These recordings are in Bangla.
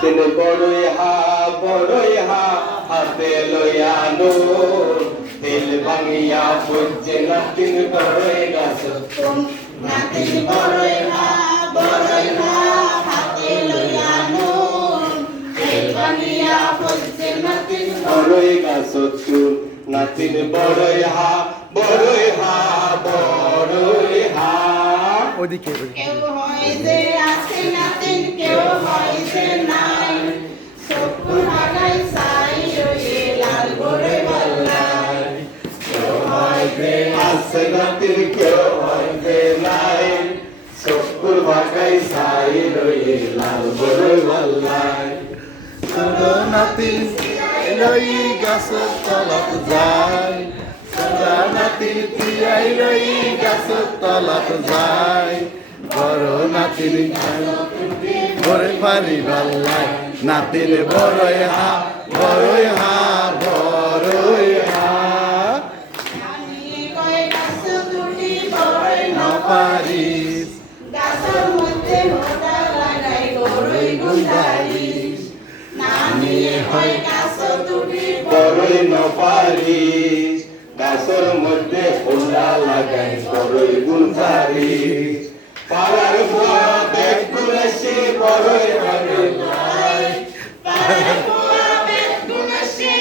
তিনি বড়ই হা বড়ই হা, হাতে লইয়া নো তেল ভাঙিয়া বুঝছে না তিনি বড়ই গাছ। নাতিন বড়ই হা বড়ই হা, হাতে লইয়া নুন তেল বানিয়া বলছে নাতিন বড়ই গাছ। চুন নাতিন বড়ই হা বড়ই হা বড়ই হা। ওদিকে কেউ হয় যে আছে নাতিন কেউ হয় যে নাই। হাগাই রয়ে লাল বল্লাই। কেউ হয় যে কেউ নাই। রয়ে লাল নাতি লই গাছের তলত যায়। নাতি তিয়াই লই গাছের তলত যায়। বড় নাতির বড় পারি ভাল্লাই নাতির বড়ই হা বড়ই হা বড়ই হা। বড়ই গাছের মধ্যে মোটা লাগাই হয় গাছ দুটি, বড়ই নপারিস গাছের মধ্যে হোন্ডা লাগাই বড়ই গুলজারিস পাড়ার বুয়া দেখ গুলেছি বড়ই গুনাসে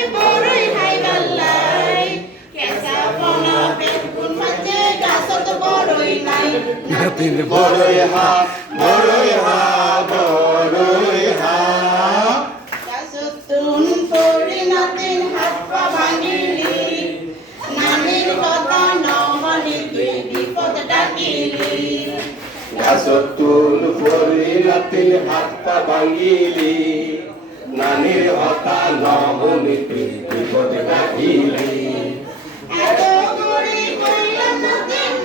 বড়ই হা বড়ই হা ভাঙিলি গাছত তুল পরি নাতিন হাত পা ভাঙিলি নানির হতা নমনি তুই বিপদ ডাকিলি এত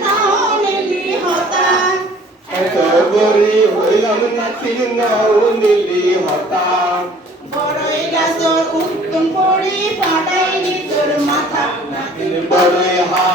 নাহনিলি গরি হইলাম নাতি নাও হতা। বড়ই গাছর উত্তম পড়ি ফাটাইলি তোর মাথা। বড়ই বড়ই হা